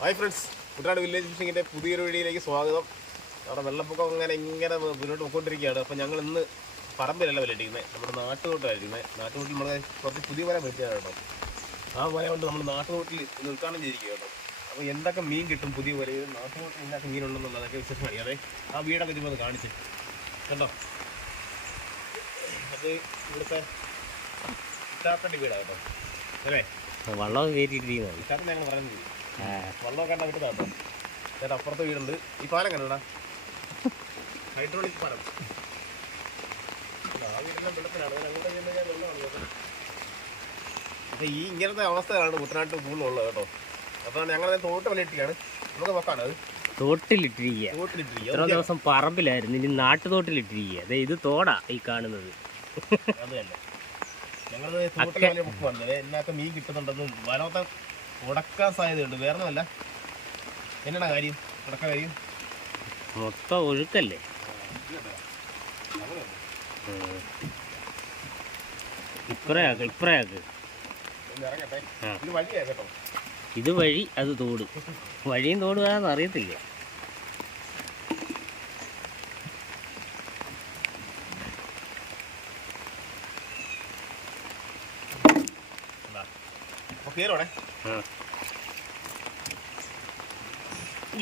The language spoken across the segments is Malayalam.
ഹായ് ഫ്രണ്ട്സ്, കുട്ടനാട് വില്ലേജ് ഫിഷിങ്ങിൻ്റെ പുതിയൊരു വീഡിയോയിലേക്ക് സ്വാഗതം. അവിടെ വെള്ളപ്പൊക്കം ഇങ്ങനെ മുന്നോട്ട് പോയിക്കൊണ്ടിരിക്കുകയാണ്. അപ്പോൾ ഞങ്ങൾ ഇന്ന് പറമ്പിലല്ല വിലയിട്ടിരിക്കുന്നത്, നമ്മുടെ നാട്ടുതോട്ടായിരിക്കുന്നത്. നാട്ടുതോട്ടിൽ നമ്മൾ കുറച്ച് പുതിയ വല മേടിച്ചതാണ് കേട്ടോ. ആ വല കൊണ്ട് നമ്മൾ നാട്ടുതോട്ടിൽ നിർത്താനും ചെയ്തിരിക്കുക കേട്ടോ. അപ്പോൾ എന്തൊക്കെ മീൻ കിട്ടും പുതിയ വലയിൽ, നാട്ടുതോട്ടിൽ എന്തൊക്കെ മീനുണ്ടെന്നുള്ളതൊക്കെ വിശേഷം അറിയാതെ ആ വീടൊക്കെ ചുമ്മാ കാണിച്ച് കണ്ടോ. അത് ഇവിടുത്തെ ഇട്ടാത്തൻ്റെ വീടാണ് കേട്ടോ, അല്ലേ? വള്ളം കയറ്റിയിട്ടിരിക്കുന്നത് ഇട്ടാത്തന്നെ ഞങ്ങൾ പറയുന്നത്. വെള്ളമൊക്കെ കണ്ടാ വിട്ടതാ കേട്ടോ. ചേട്ടാ അപ്പുറത്തെ വീടുണ്ട്. ഈ പാലം കണ്ടടാ, ഹൈഡ്രോളിക് പാലം. ആ വീടെല്ലാം വെള്ളത്തിലാണ്, അങ്ങോട്ട് ചെന്ന് ഞാൻ വെള്ളമാണ് കേട്ടോ. അപ്പം ഈ ഇങ്ങനത്തെ അവസ്ഥയാണ് കുട്ടനാട്ട് കൂടുതലുള്ളത് കേട്ടോ. അപ്പോൾ ഞങ്ങൾ തോട്ട് വലയിട്ടിയാണ്, നമുക്ക് നോക്കാണ്. അത് തോട്ടിലിട്ടിരിക്കുക. ഇത്ര ദിവസം പറമ്പിലായിരുന്നു, ഇനി നാട്ടുതോട്ടിലിട്ടിരിക്കുക. അതെ, ഇത് തോടാ ഈ കാണുന്നത്. അത് തന്നെ ഞങ്ങൾ തോട്ടിൽ വലിയ ബുക്ക് വന്നത് എന്നൊക്കെ മീൻ കിട്ടുന്നുണ്ടെന്നും വനത്തെ ഉടക്കാൻ സാധ്യതയുണ്ട്. വേറെ ഒന്നുമല്ല, എന്നാണ് കാര്യം, ഉടക്കാൻ കാര്യം മൊത്തം ഒഴുക്കല്ലേ. ഇപ്പറയാക്ക് ഇത് വഴി, അത് തോട്. വഴിയും തോട് വേണമെന്ന് അറിയത്തില്ല.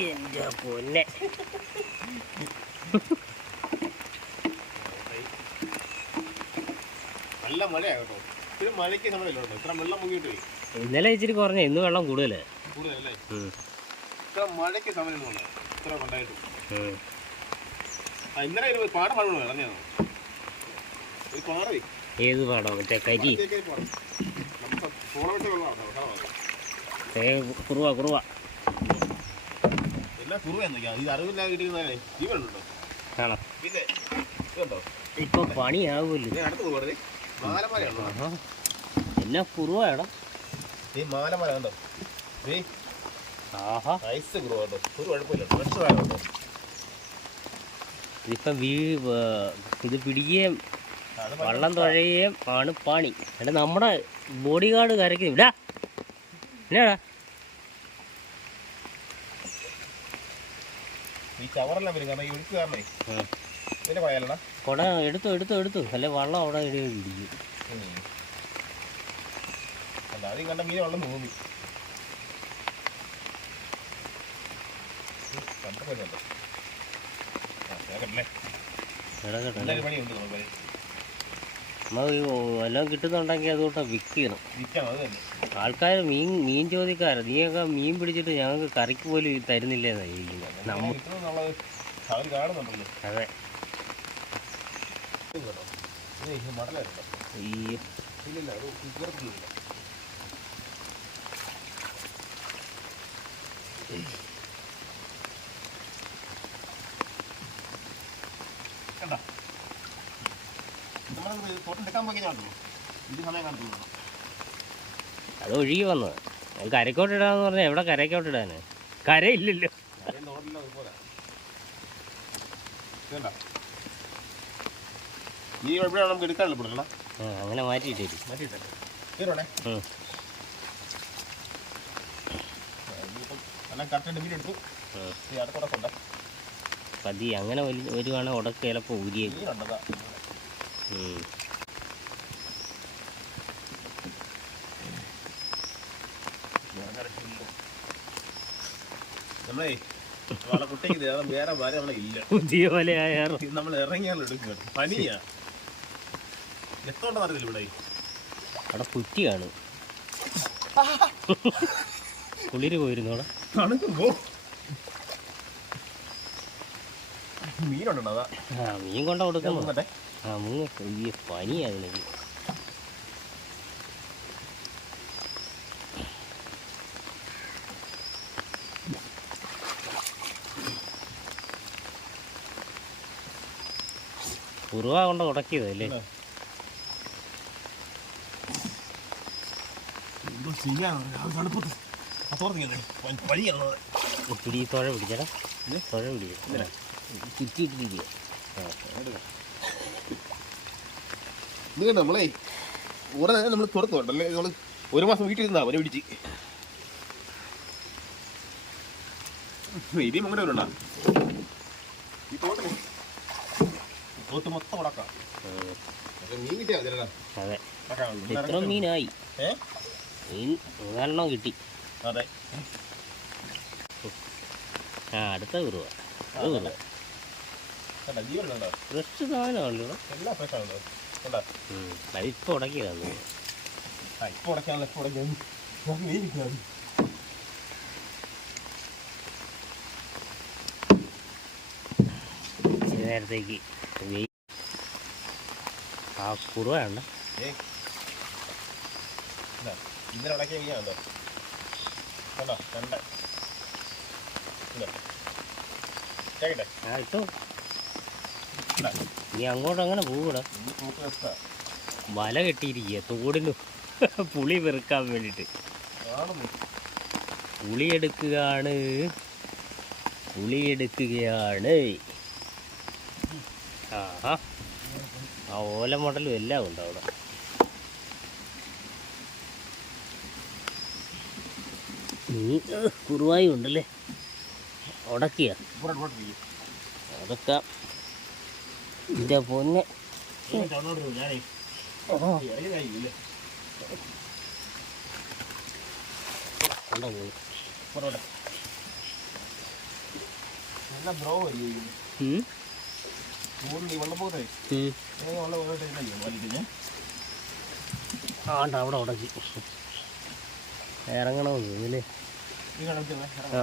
എന്റെ പൊന്നെ, നല്ല മഴയാണ് കേട്ടോ. ഇത് മഴയ്ക്ക് നമ്മളില്ലോ ഇത്ര വെള്ളം മുങ്ങിയിട്ട് പോയി. ഇന്നലെ ഇച്ചിരി കുറഞ്ഞ, ഇന്ന് വെള്ളം കൂടുതലല്ലേ. ഇത്ര മഴയ്ക്ക് സമയം ഇത്ര ഉണ്ടായിട്ട് ഇന്നലെ ഒരു പാടം മഴ ഇറങ്ങിയോ? ഒരു പാട. ഏത് പാടോ? മറ്റേ കരി കുറുവ എല്ലാം കുറുവ. ഇത് അറിവില്ലാതെ കിട്ടിയിരുന്നാലേ ജീവനുണ്ടോ? ആണോ? പിന്നെ ഇതുണ്ടോ, ഇപ്പൊ പണിയാവൂല്ലോ. അടുത്ത് പോകണത് മാലമലയാണോ? എന്നാ കുറുവാടാ ഈ മാലമല കണ്ടോ? ഐസ് കുറുവ കേട്ടോ, ഒരു കുഴപ്പമില്ല, ഫ്രഷ് വേണം കേട്ടോ. ഇതിപ്പം ഇത് പിടിക്കുകയും വള്ളം തുഴയുകയും ആണ് പണി. അല്ല, നമ്മുടെ ബോഡി ഗാർഡ് കരയ്ക്കും. ഇടാ എന്നാടാ ഈ ചവറെല്ലാം വരും, കാരണം ഈ ഒഴുക്ക് കാരണേ. ഇതിന്റെ പറയാലടാ, കുട എടുത്തു അല്ലെ വള്ളം അവിടെ ഇടിയും. അല്ല, ആദ്യം കണ്ട മീൻ വെള്ളം തോന്നി. പണിയുണ്ട് നമുക്ക്. എല്ലാം കിട്ടുന്നുണ്ടെങ്കിൽ അതുകൊണ്ട് വിൽക്കണം. അത് തന്നെ ആൾക്കാർ മീൻ ചോദിക്കാറ്, നീയൊക്കെ മീൻ പിടിച്ചിട്ട് ഞങ്ങൾക്ക് കറിക്ക് പോലും തരുന്നില്ലെന്നായിരിക്കും. അവർ കാണുന്നുണ്ടല്ലോ. അതെ, മടലായിരുന്നോ? ഇല്ലില്ല, അത് തീർത്തില്ല. കണ്ട, നമ്മളത് തോട്ടെടുക്കാൻ പോയി കഴിഞ്ഞാൽ ഇത് സമയം കാണുന്നു. അത് ഒഴുകി വന്നത്. കരക്കോട്ടിടാന്ന് പറഞ്ഞാൽ എവിടെ കരക്കോട്ടിടാന്? കരയില്ലല്ലോ. ഈ എവിടെയാണ് നമുക്ക് എടുക്കാനല്ലോ പിടിക്കണ. അങ്ങനെ മാറ്റിയിട്ടേ. പതി അങ്ങനെ വരുവാണ് ഉടക്ക് ചിലപ്പോ ഊരിയ. നമ്മളേ കുട്ടിക്ക് വേറെ വര നമ്മളില്ല. പുതിയ പോലെ ആയാലും നമ്മൾ ഇറങ്ങിയാലും എടുക്കുക. പനിയാ, എത്തോണ്ടെന്ന് അറിയില്ല. ഇവിടെ അവിടെ കുറ്റി കാണും. കുളിര് പോയിരുന്നോടെ തണുക്കുമ്പോ മീനുണ്ടോ? അതാ മീൻ കൊണ്ട കൊടുക്കുന്നു. ഈ പനിയാ അതിനൊക്കെ. കുറുവ കൊണ്ട് ഉടക്കിയതല്ലേ. പിടി തുഴ പിടിച്ചടാ, തുഴ പിടിക്കുക. ചുറ്റിയിട്ടിരിക്കുക. നമ്മളേ ഉടനെ നമ്മൾ തുറത്തുണ്ടല്ലേ, നമ്മൾ ഒരു മാസം വീട്ടിൽ നിന്നാ അവനെ പിടിച്ച് ഇനിയും അങ്ങോട്ട് വരണ്ട. ഈ തോട്ടിന് തോട്ട് മൊത്തം ഉടക്കാം. മീൻ കിട്ടിയാ മതിയല്ലോ. അതെ, ഇത്ര മീനായി. മീൻ 3 കിട്ടി. അതെ. ആ, അടുത്ത കുറുവ. അത് കുറുവ ഫ്രഷ് സാധനമാണല്ലോ. എല്ലാം ഫ്രഷ് ആണല്ലോ. അതിപ്പോൾ ഉടക്കിയതാണ്. ഇപ്പൊ ഉടക്കാണല്ലോ. ഇപ്പൊ ഉടക്കാൻ മീൻ കിട്ടിയാൽ മതി. ഇച്ചിരി നേരത്തേക്ക് ആ കുറുവ ഉണ്ട്. ഇന്നലെ ഉടക്കിയ മീനാണല്ലോ. കണ്ടോ? രണ്ട് ആ ഇട്ടോ. നീ അങ്ങോട്ട് അങ്ങനെ പോകൂടാ. വല കെട്ടിയിരിക്കുക തോടിന് പുളി വെറുക്കാൻ വേണ്ടിയിട്ട്. പുളിയെടുക്കുകയാണ്. ആഹാ, ആ ഓലമടലും എല്ലാം ഉണ്ട് അവിടെ. കുറുവായി ഉണ്ടല്ലേ. ഉടക്കിയ അതൊക്കെ ഇതിൻ്റെ പൊന്നെ. കണ്ടോ പോയി. ആണ്ട അവിടെ ഉടക്കി ഇറങ്ങണമെന്ന് തോന്നുന്നില്ലേ. ആ,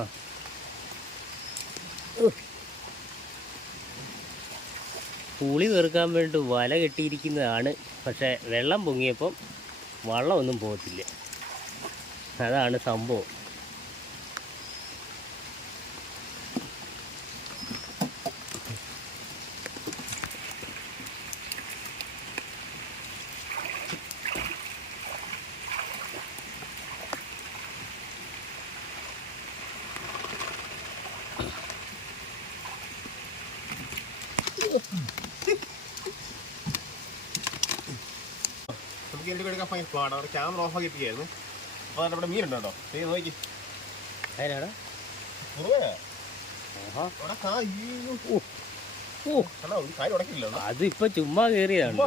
പുളി വെറുക്കാൻ വേണ്ടി വല കെട്ടിയിരിക്കുന്നതാണ്. പക്ഷെ വെള്ളം പൊങ്ങിയപ്പം വള്ളമൊന്നും പോകത്തില്ല. അതാണ് സംഭവം. നമുക്ക് എൻ്റെ എടുക്കാൻ ഭയങ്കര പാടാണ്. അവിടെ ക്യാമറ ഓഫ് ആക്കിയിരിക്കുകയായിരുന്നു. അപ്പോൾ അതിൻ്റെ അവിടെ മീനുണ്ടോ കേട്ടോ. ചെയ്ത് നോക്കി. അതിനാണ് കാര്യം ഉടക്കില്ല. അതിപ്പോ ചുമ്മാ കയറിയതാണ്.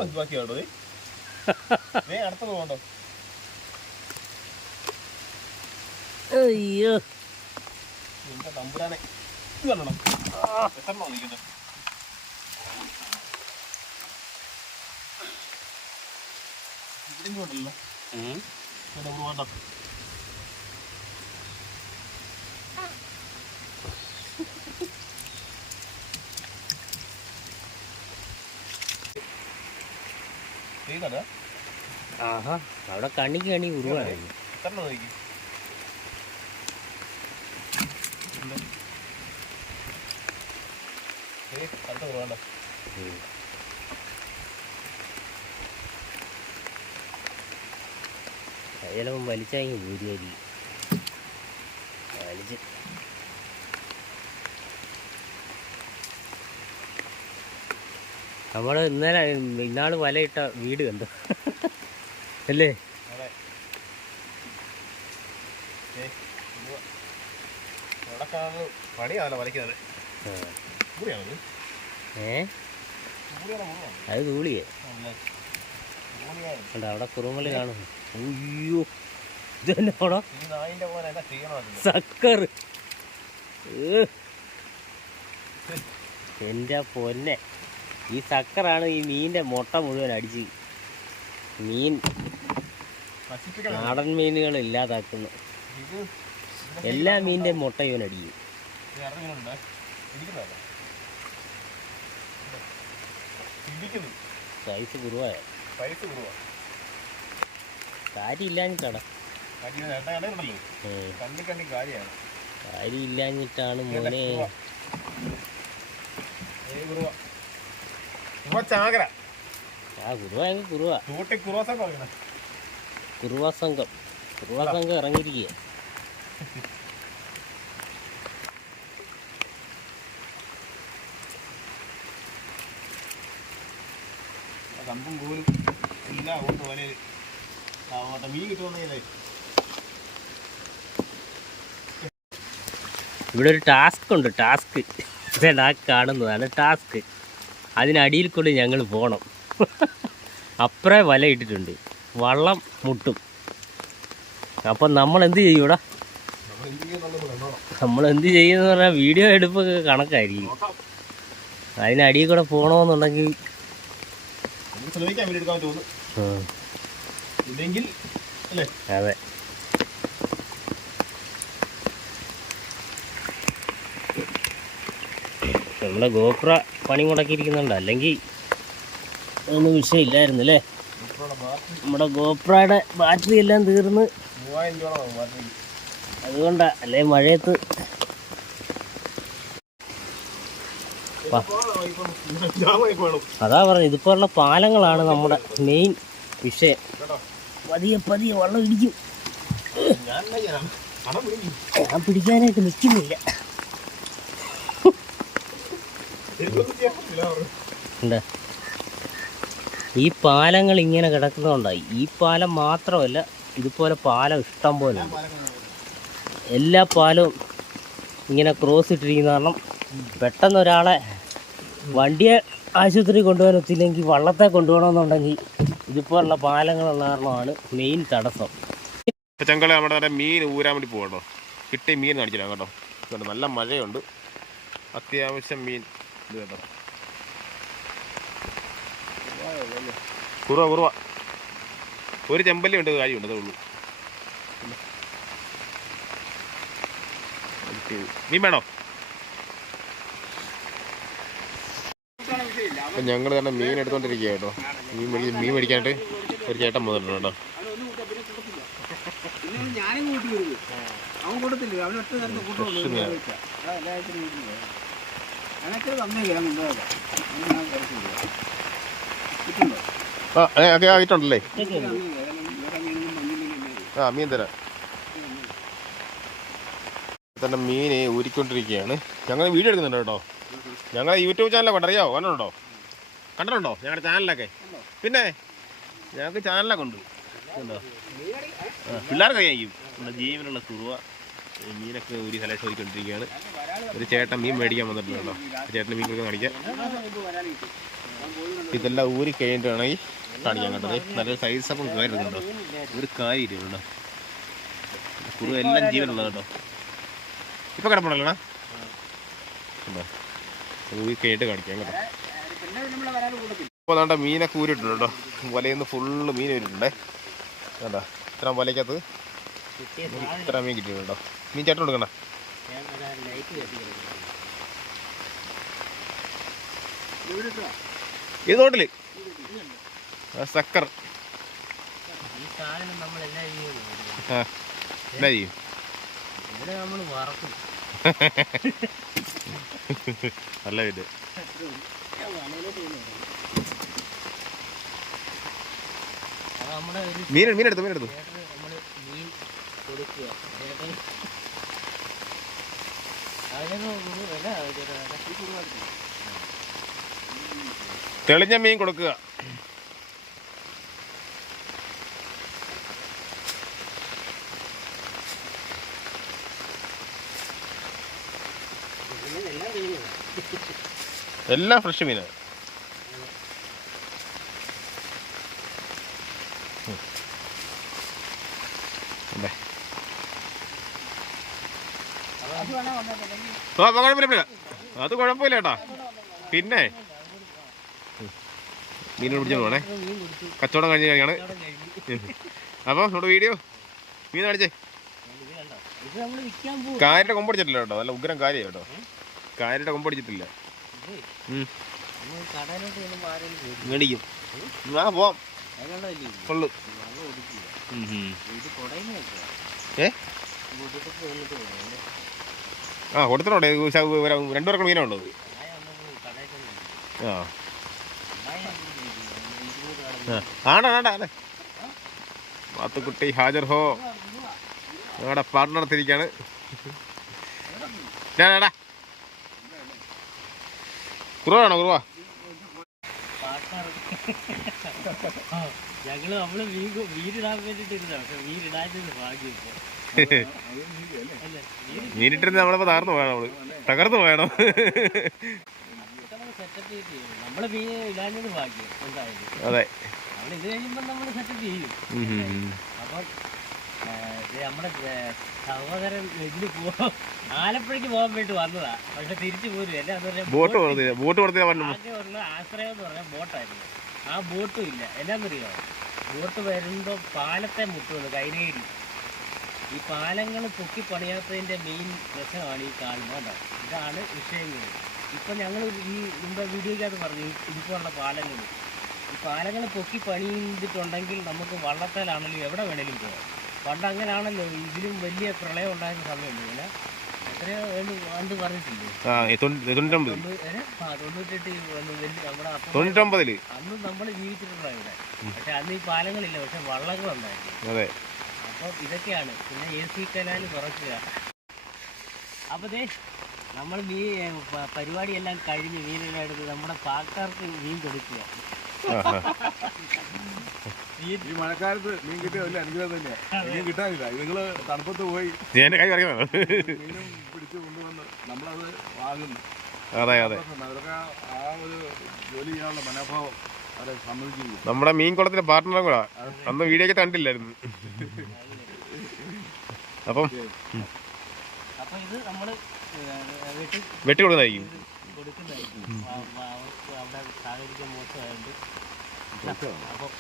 അടുത്തത് പോകണ്ടോ. അയ്യോ, എന്റെ തമ്പുരാനെ ഇത് കണ്ടോ. എത്രണ്ണോ നിൽക്കുന്നത്. ഇവിടെയുണ്ടല്ലോ. പിന്നെ വേണ്ട. ആഹാ, അവിടെ കണിക്ക് കണി ഉരുവാണ്. എത്രണ്ണോ നോക്കി. അടുത്ത വേണ്ട. ചിലപ്പം വലിച്ചാങ്ങി ഊരിയായിരിക്കും. വലിച്ച് നമ്മൾ ഇന്നാൾ വലയിട്ട വീട് കണ്ടു അല്ലേ. പണിയാണല്ലോ വലയ്ക്കുന്നത്. അത് തൂളിയേ കണ്ടോ. അവിടെ കുറുമല് കാണും. അയ്യോ, ഇതെന്നാടോ സക്കർ. എൻ്റെ പൊന്നെ, ഈ സക്കറാണ് ഈ മീനിൻ്റെ മുട്ട മുഴുവൻ അടിച്ച് മീൻ നാടൻ മീനുകൾ ഇല്ലാതാക്കുന്നു. എല്ലാ മീനിൻ്റെ മുട്ട ഇവൻ അടിക്കും. സൈസ് കുറവായ കാര്യമില്ലാഞ്ഞിട്ടാണ്. കാര്യമില്ലാഞ്ഞിട്ടാണ് മോനെ. ആ കുറുവ സംഘം ഇറങ്ങിയിരിക്കുക. കമ്പും പോലും എല്ലാം കൊണ്ട് വലയിൽ മീൻ കിട്ടുമെന്നേ. ഇവിടെ ഒരു ടാസ്ക് ഉണ്ട്, ടാസ്ക്. ആ കാണുന്നതാണ് ടാസ്ക്. അതിനടിയിൽ കൂടി ഞങ്ങൾ പോകണം. അപ്പറേ വല ഇട്ടിട്ടുണ്ട്, വള്ളം മുട്ടും. അപ്പം നമ്മൾ എന്ത് ചെയ്യും ഇവിടെ? നമ്മൾ എന്ത് ചെയ്യുമെന്ന് പറഞ്ഞാൽ വീഡിയോ എടുപ്പൊക്കെ കണക്കായിരിക്കും. അതിനടിയിൽ കൂടെ പോകണമെന്നുണ്ടെങ്കിൽ അതെ. നമ്മുടെ ഗോപ്ര പണി മുടക്കിയിരിക്കുന്നുണ്ട്, അല്ലെങ്കിൽ ഒന്നും വിഷയമില്ലായിരുന്നു അല്ലേ. നമ്മുടെ ഗോപ്രയുടെ ബാറ്ററി എല്ലാം തീർന്ന്, അതുകൊണ്ടാ. അല്ലേ മഴയത്ത് അതാ പറഞ്ഞു, ഇതിപ്പോഴുള്ള പാലങ്ങളാണ് നമ്മുടെ മെയിൻ വിഷയം. പതിയെ പതിയെ വെള്ളം ഇടിക്കും. ഞാൻ പിടിക്കാനായിട്ട് നിൽക്കുന്നില്ല. ഈ പാലങ്ങൾ ഇങ്ങനെ കിടക്കുന്നതുകൊണ്ടായി. ഈ പാലം മാത്രമല്ല, ഇതുപോലെ പാലം ഇഷ്ടം പോലെ ഉണ്ട്. എല്ലാ പാലവും ഇങ്ങനെ ക്രോസ് ഇട്ടിരിക്കുന്ന കാരണം പെട്ടെന്ന് ഒരാളെ വണ്ടിയെ ആശുപത്രി കൊണ്ടുപോകാൻ ഒത്തില്ലെങ്കിൽ വള്ളത്തെ കൊണ്ടുപോകണമെന്നുണ്ടെങ്കിൽ ഇതുപോലുള്ള പാലങ്ങളുള്ള കാരണമാണ് മെയിൻ തടസ്സം. ചങ്കളെ നമ്മുടെ മീൻ ഊരാൻ വേണ്ടി പോകട്ടോ. കിട്ടിയ മീൻ കാണിച്ചില്ല കേട്ടോ. നല്ല മഴയുണ്ട്, അത്യാവശ്യം മീൻ ഇത് കേട്ടോ. കുറവ ഒരു ചെമ്പല്ലി ഉണ്ട്, കാര്യമുണ്ട്, അതേ ഉള്ളൂ. മീൻ വേണോ? അപ്പം ഞങ്ങൾ തന്നെ മീൻ എടുത്തോണ്ടിരിക്കുക കേട്ടോ. മീൻ മേടിക്കാനായിട്ട് ഒരു ചേട്ടൻ വന്നിട്ടുണ്ട് കേട്ടോ. ആയിട്ടുണ്ടല്ലേ? ആ, മീൻ തരാം. തന്നെ മീൻ ഊരിക്കൊണ്ടിരിക്കുകയാണ്. ഞങ്ങൾ വീഡിയോ എടുക്കുന്നുണ്ട് കേട്ടോ. ഞങ്ങളെ യൂട്യൂബ് ചാനലൊക്കെ ഉണ്ട്, അറിയാമോ? കണ്ടിട്ടുണ്ടോ ഞങ്ങളുടെ ചാനലൊക്കെ? പിന്നെ ഞങ്ങൾക്ക് ചാനലൊക്കെ ഉണ്ട്. പിള്ളേർക്ക് അറിയാം. നമ്മുടെ ജീവനുള്ള കുറുവ മീനൊക്കെ ഊരി കലേശം ഊരിക്കൊണ്ടിരിക്കുകയാണ്. ഒരു ചേട്ടൻ മീൻ മേടിക്കാൻ വന്നിട്ടുണ്ട് കേട്ടോ. ചേട്ടൻ മീൻ കൊടുക്കാൻ കാണിക്കാം. ഇതെല്ലാം ഊരി കഴിഞ്ഞിട്ടാണെങ്കിൽ കാണിക്കാൻ കേട്ടത്. നല്ലൊരു സൈസ് അപ്പം കയറുന്നുണ്ടോ, ഒരു കാര്യമില്ല. കുറുവ എല്ലാം ജീവനുള്ളത് കേട്ടോ. ഇപ്പം കിടപ്പുണ്ടല്ലോണ, ഊരി കഴിഞ്ഞിട്ട് കാണിക്കാം കേട്ടോ. അപ്പോൾ വേണ്ട മീനൊക്കെ ഊരിയിട്ടുണ്ട് കേട്ടോ. വലയിൽ നിന്ന് ഫുള്ള് മീൻ ഊരിയിട്ടുണ്ടേ കേട്ടോ. ഇത്ര വലയ്ക്കകത്ത് ഇത്ര മീൻ കിട്ടിയിട്ടുണ്ടോ. മീൻ ചേട്ടൻ കൊടുക്കണ്ട. ഇത് തോട്ടില് സക്കർ എന്നാ ചെയ്യും? നല്ല വീട്. മീനെടുത്തു. തെളിഞ്ഞ മീൻ കൊടുക്കുക. എല്ലാം ഫ്രഷ് മീനാണ്. അത് കുഴപ്പമില്ല കേട്ടാ. പിന്നെ മീൻ പിടിച്ചു പോണേ, കച്ചവടം കഴിഞ്ഞ് കഴിയാണ്. അപ്പോൾ നമ്മുടെ വീഡിയോ മീൻ കാണിച്ചേ. കാരിയുടെ കൊമ്പടിച്ചിട്ടില്ല കേട്ടോ. നല്ല ഉഗ്രം കാര്യം കേട്ടോ. കാരിയുടെ കൊമ്പടിച്ചിട്ടില്ല. മേടിക്കും. ആ പോവാം. ഫുള്ള് ആ കൊടുത്തിട്ടുണ്ടേ. 2 പേർക്ക് മീനുണ്ടോ? ആണേ മാത്തുക്കുട്ടി ഹാജർ ഹോ. ഞങ്ങളുടെ പാർട്ട്ണർ തിരിക്കാണ്. കുറവാണോ? കുറവാ. ഞങ്ങള് നമ്മള് വീടിടാൻ വേണ്ടിട്ട് ഇരുന്ന, പക്ഷെ വീടിടാൻ ഭാഗ്യം. മീനിട്ടിരുന്ന് നമ്മളിപ്പോ തകർന്നു പോയണം. സെറ്റപ്പ് ചെയ്യും നമ്മള് മീൻ ഇല്ലാഞ്ഞത് ഭാഗ്യം എന്തായാലും. അതെ, നമ്മൾ ഇത് കഴിയുമ്പോൾ നമ്മൾ സെറ്റപ്പ് ചെയ്യും. അപ്പം നമ്മുടെ സഹോദരൻ ഇതിന് ആലപ്പുഴയ്ക്ക് പോകാൻ വേണ്ടി വന്നതാ. പക്ഷെ തിരിച്ചു പോരും ബോട്ട് കൊടുത്തില്ല. ആശ്രയം എന്ന് പറഞ്ഞാൽ ബോട്ടായിരുന്നു. ആ ബോട്ടും ഇല്ല. എന്നാന്നറിയോ, ബോട്ട് വരുമ്പോൾ പാലത്തെ മുട്ടുന്നത് കൈനേരി. ഈ പാലങ്ങൾ പൊക്കി പണിയാത്തതിൻ്റെ മെയിൻ പ്രശ്നമാണ് ഈ കാണുന്നത്. ഇതാണ് വിഷയങ്ങൾ. ഇപ്പം ഞങ്ങൾ ഈ മുമ്പ് വീഡിയോയ്ക്കകത്ത് പറഞ്ഞു ഇതുപോലുള്ള പാലങ്ങൾ, ഈ പാലങ്ങൾ പൊക്കി പണിതിട്ടുണ്ടെങ്കിൽ നമുക്ക് വള്ളത്തേലാണെങ്കിലും എവിടെ വേണേലും പോകാം. പണ്ട് അങ്ങനെയാണല്ലോ. ഇതിലും വലിയ പ്രളയം ഉണ്ടായിരുന്ന സമയമുണ്ട്. ഇങ്ങനെ എത്രയോ പണ്ട് പറഞ്ഞിട്ടില്ലേ, 98 നമ്മുടെ അന്ന് നമ്മൾ ജീവിച്ചിട്ടുള്ള ഇവിടെ. പക്ഷെ അന്ന് ഈ പാലങ്ങളില്ല, പക്ഷെ വള്ളങ്ങളുണ്ടായിരുന്നു. അപ്പം ഇതൊക്കെയാണ്. പിന്നെ AC കനാൽ കുറയ്ക്കുക. അപ്പോൾ നമ്മൾ പരിപാടിയെല്ലാം കഴിഞ്ഞ് മീനെല്ലാം എടുത്ത് നമ്മുടെ പാക്കാർക്ക് മീൻ കൊടുക്കുക. ഈ മഴക്കാലത്ത് മീൻ കിട്ടിയ വലിയ അനുഗ്രഹം തന്നെയാണ്. മീൻ കിട്ടാനില്ല. ഇതുങ്ങള് തണുപ്പത്ത് പോയി മീനും പിടിച്ച് കൊണ്ടുവന്ന് നമ്മളത് വാങ്ങുന്നു. അവരൊക്കെ ആ ഒരു ജോലി ചെയ്യാനുള്ള മനോഭാവം അവരെ സമ്മതിച്ചിരിക്കും. നമ്മുടെ മീൻ കുളത്തിന്റെ പാർട്ട്ണറും കൂടാ. അന്ന് വീഡിയോ ഒക്കെ കണ്ടില്ലായിരുന്നു. അപ്പം ഇത് നമ്മള് വെട്ടി കൊടുക്കുന്നതായിരിക്കും. അവിടെ സാഹചര്യം മോശമായത്. അപ്പം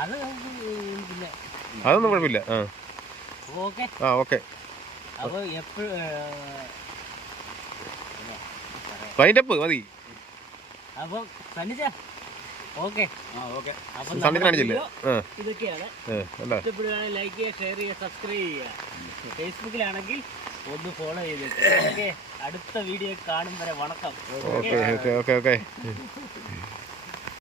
അത് പിന്നെ അതൊന്നും കുഴപ്പമില്ല. ഓക്കെ. അപ്പോൾ എപ്പോഴും വൈൻഡപ്പ് മതി. അപ്പം സന്നിജ ഓക്കെ. അപ്പം ഇതൊക്കെയാണ്. ഇഷ്ടപ്പെടുകയാണെങ്കിൽ ലൈക്ക് ചെയ്യുക, ഷെയർ ചെയ്യുക, സബ്സ്ക്രൈബ് ചെയ്യുക. ഫേസ്ബുക്കിലാണെങ്കിൽ ഒന്ന് ഫോളോ ചെയ്തിട്ട്. ഓക്കെ, അടുത്ത വീഡിയോ കാണും വരെ വണക്കം. ഓക്കെ.